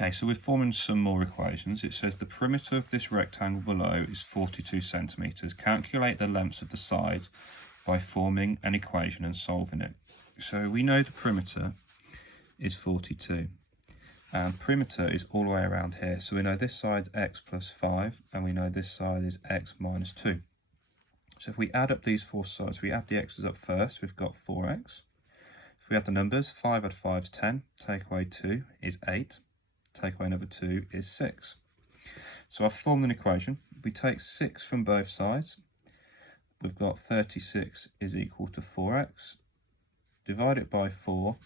Okay, so we're forming some more equations. It says the perimeter of this rectangle below is 42 centimetres. Calculate the lengths of the sides by forming an equation and solving it. So we know the perimeter is 42. And perimeter is all the way around here. So we know this side's x plus 5, and we know this side is x minus 2. So if we add up these four sides, we add the x's up first, we've got 4x. If we add the numbers, 5 add 5 is 10, take away 2 is 8. Take away another 2 is 6. So I've formed an equation. We take 6 from both sides. We've got 36 is equal to 4x. Divide it by 4,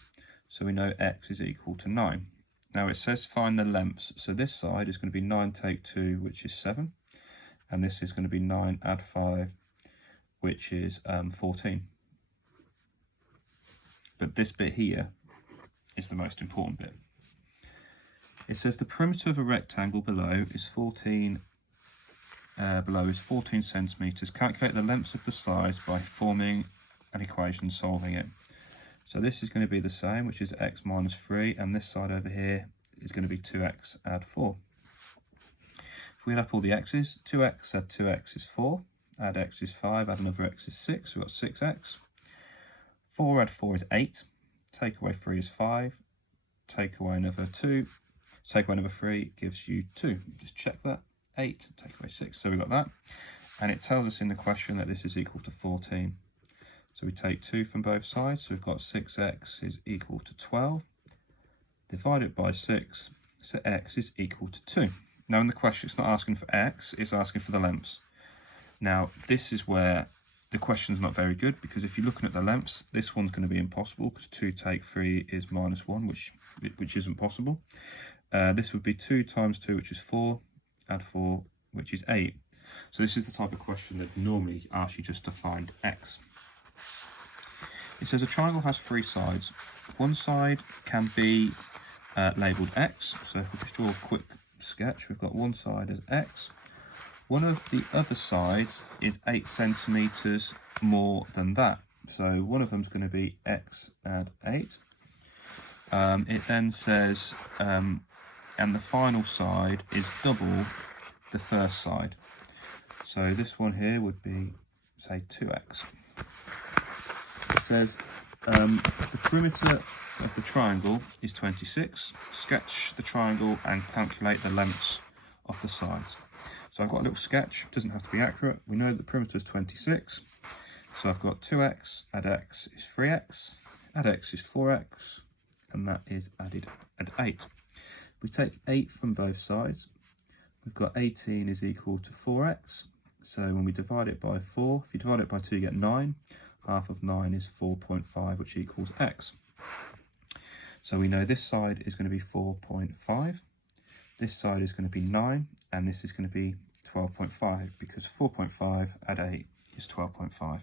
so we know x is equal to 9. Now it says find the lengths. So this side is going to be 9 take 2, which is 7. And this is going to be 9 add 5, which is 14. But this bit here is the most important bit. It says the perimeter of a rectangle below is 14 centimetres. Calculate the lengths of the sides by forming an equation, solving it. So this is going to be the same, which is x minus 3, and this side over here is going to be 2x add 4. If we add up all the x's, 2x add 2x is 4, add x is 5, add another x is 6, we've got 6x. 4 add 4 is 8, take away 3 is 5, take away another 2, take away another 3 gives you 2. Just check that. 8, take away 6. So we got that. And it tells us in the question that this is equal to 14. So we take 2 from both sides. So we've got 6x is equal to 12. Divide it by 6. So x is equal to 2. Now in the question, it's not asking for x, it's asking for the lengths. Now this is where the question's not very good, because if you're looking at the lengths, this one's going to be impossible, because 2 take 3 is minus 1, which isn't possible. This would be 2 times 2, which is 4, add 4, which is 8. So this is the type of question that normally asks you just to find x. It says a triangle has 3 sides. One side can be labelled x. So if we just draw a quick sketch, we've got one side as x. One of the other sides is 8 centimetres more than that. So one of them is going to be x add 8. It then says, and the final side is double the first side. So this one here would be, say, 2x. It says the perimeter of the triangle is 26. Sketch the triangle and calculate the lengths of the sides. So I've got a little sketch, doesn't have to be accurate. We know that the perimeter is 26. So I've got 2x, add x is 3x, add x is 4x, and that is added at 8. We take 8 from both sides. We've got 18 is equal to 4x. So when we divide it by 4, if you divide it by 2, you get 9. Half of 9 is 4.5, which equals x. So we know this side is going to be 4.5. This side is going to be 9, and this is going to be 12.5, because 4.5 add 8 is 12.5.